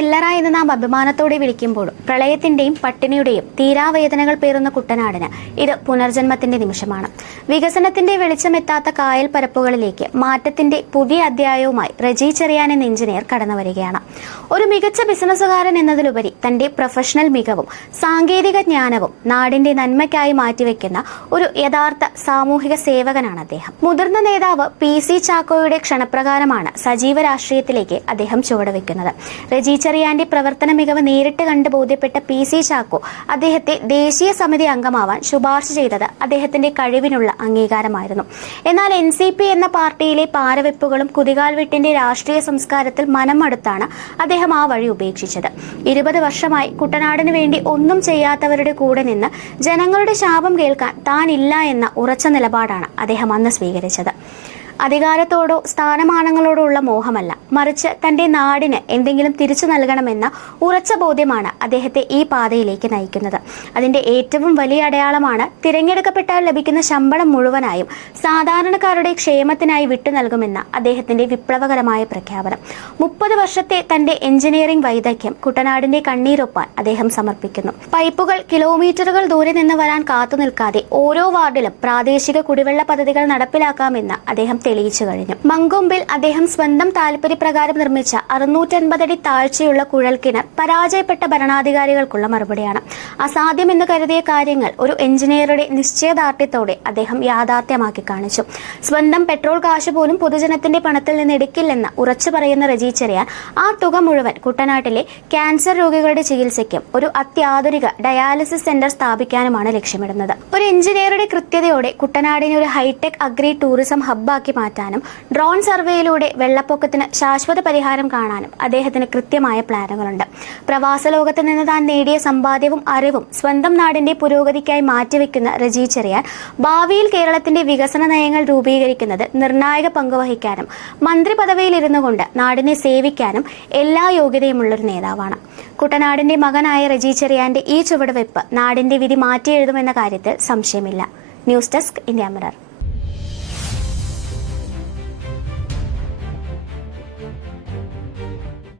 നെല്ലറ എന്ന് നാം അഭിമാനത്തോടെ വിളിക്കുമ്പോഴും പ്രളയത്തിന്റെയും പട്ടിണിയുടെയും തീരാവേദനകൾ പേറുന്ന കുട്ടനാടിന് ഇത് പുനർജന്മത്തിന്റെ നിമിഷമാണ്. വികസനത്തിന്റെ വെളിച്ചമെത്താത്ത കായൽ പരപ്പുകളിലേക്ക് മാറ്റത്തിന്റെ പുതിയ അധ്യായവുമായി റജി ചെറിയാൻ എന്ന എഞ്ചിനീയർ കടന്നുവരികയാണ്. ഒരു മികച്ച ബിസിനസ്സുകാരൻ എന്നതിലുപരി തന്റെ പ്രൊഫഷണൽ മികവും സാങ്കേതിക ജ്ഞാനവും നാടിന്റെ നന്മയ്ക്കായി മാറ്റിവെക്കുന്ന ഒരു യഥാർത്ഥ സാമൂഹിക സേവകനാണ് അദ്ദേഹം. മുതിർന്ന നേതാവ് PC ചാക്കോയുടെ ക്ഷണപ്രകാരമാണ് സജീവ രാഷ്ട്രീയത്തിലേക്ക് അദ്ദേഹം ചുവടുവെക്കുന്നത്. റജി ചെറിയാന്റെ പ്രവർത്തന മികവ് നേരിട്ട് കണ്ട് ബോധ്യപ്പെട്ട PC ചാക്കോ അദ്ദേഹത്തെ ദേശീയ സമിതി അംഗമാവാൻ ശുപാർശ ചെയ്തത് അദ്ദേഹത്തിന്റെ കഴിവിനുള്ള അംഗീകാരമായിരുന്നു. എന്നാൽ NCP എന്ന പാർട്ടിയിലെ പാരവെപ്പുകളും കുതികാൽവെട്ടിന്റെ രാഷ്ട്രീയ സംസ്കാരത്തിൽ മനമടുത്താണ് അദ്ദേഹം ആ വഴി ഉപേക്ഷിച്ചത്. 20 വർഷമായി കുട്ടനാടിന് വേണ്ടി ഒന്നും ചെയ്യാത്തവരുടെ കൂടെ നിന്ന് ജനങ്ങളുടെ ശാപം കേൾക്കാൻ താനില്ല എന്ന ഉറച്ച നിലപാടാണ് അദ്ദേഹം അന്ന് സ്വീകരിച്ചത്. അധികാരത്തോടോ സ്ഥാനമാനങ്ങളോടോ ഉള്ള മോഹമല്ല, മറിച്ച് തന്റെ നാടിന് എന്തെങ്കിലും തിരിച്ചു നൽകണമെന്ന ഉറച്ച ബോധ്യമാണ് അദ്ദേഹത്തെ ഈ പാതയിലേക്ക് നയിക്കുന്നത്. അതിന്റെ ഏറ്റവും വലിയ അടയാളമാണ് തിരഞ്ഞെടുക്കപ്പെട്ടാൽ ലഭിക്കുന്ന ശമ്പളം മുഴുവനായും സാധാരണക്കാരുടെ ക്ഷേമത്തിനായി വിട്ടു നൽകുമെന്ന അദ്ദേഹത്തിന്റെ വിപ്ലവകരമായ പ്രഖ്യാപനം. 30 വർഷത്തെ തന്റെ എഞ്ചിനീയറിംഗ് വൈദഗ്ധ്യം കുട്ടനാടിന്റെ കണ്ണീരൊപ്പാൻ അദ്ദേഹം സമർപ്പിക്കുന്നു. പൈപ്പുകൾ കിലോമീറ്ററുകൾ ദൂരെ നിന്ന് വരാൻ കാത്തു നിൽക്കാതെ ഓരോ വാർഡിലും പ്രാദേശിക കുടിവെള്ള പദ്ധതികൾ നടപ്പിലാക്കാമെന്ന് അദ്ദേഹം തെളിയിച്ചു കഴിഞ്ഞു. മങ്കൊമ്പിൽ അദ്ദേഹം സ്വന്തം താൽപര്യപ്രകാരം നിർമ്മിച്ച 650 അടി താഴ്ചയുള്ള കുഴൽക്കിണർ പരാജയപ്പെട്ട ഭരണാധികാരികൾക്കുള്ള മറുപടിയാണ്. അസാധ്യമെന്ന് കരുതിയ കാര്യങ്ങൾ ഒരു എഞ്ചിനീയറുടെ നിശ്ചയദാർഢ്യത്തോടെ അദ്ദേഹം യാഥാർത്ഥ്യമാക്കി കാണിച്ചു. സ്വന്തം പെട്രോൾ കാശ് പോലും പൊതുജനത്തിന്റെ പണത്തിൽ നിന്ന് എടുക്കില്ലെന്ന് ഉറച്ചു പറയുന്ന റജി ചെറിയാൻ ആ തുക മുഴുവൻ കുട്ടനാട്ടിലെ ക്യാൻസർ രോഗികളുടെ ചികിത്സയ്ക്കും ഒരു അത്യാധുനിക ഡയാലിസിസ് സെന്റർ സ്ഥാപിക്കാനുമാണ് ലക്ഷ്യമിടുന്നത്. ഒരു എഞ്ചിനീയറുടെ കൃത്യതയോടെ കുട്ടനാടിനെ ഒരു ഹൈടെക് അഗ്രി ടൂറിസം ഹബ്ബാക്കി മാറ്റാനും ഡ്രോൺ സർവേയിലൂടെ വെള്ളപ്പൊക്കത്തിന് ശാശ്വത പരിഹാരം കാണാനും അദ്ദേഹത്തിന് കൃത്യമായ പ്ലാനുകളുണ്ട്. പ്രവാസ ലോകത്ത് നിന്ന് താൻ നേടിയ സമ്പാദ്യവും അറിവും സ്വന്തം നാടിന്റെ പുരോഗതിക്കായി മാറ്റിവെക്കുന്ന റജി ചെറിയാൻ ഭാവിയിൽ കേരളത്തിന്റെ വികസന നയങ്ങൾ രൂപീകരിക്കുന്നത് നിർണായക പങ്കുവഹിക്കാനും മന്ത്രി പദവിയിൽ ഇരുന്നു കൊണ്ട് നാടിനെ സേവിക്കാനും എല്ലാ യോഗ്യതയുമുള്ളൊരു നേതാവാണ്. കുട്ടനാടിന്റെ മകനായ റജി ചെറിയാന്റെ ഈ ചുവടുവെപ്പ് നാടിന്റെ വിധി മാറ്റിയെഴുതുമെന്ന കാര്യത്തിൽ സംശയമില്ല. News desk India mirror.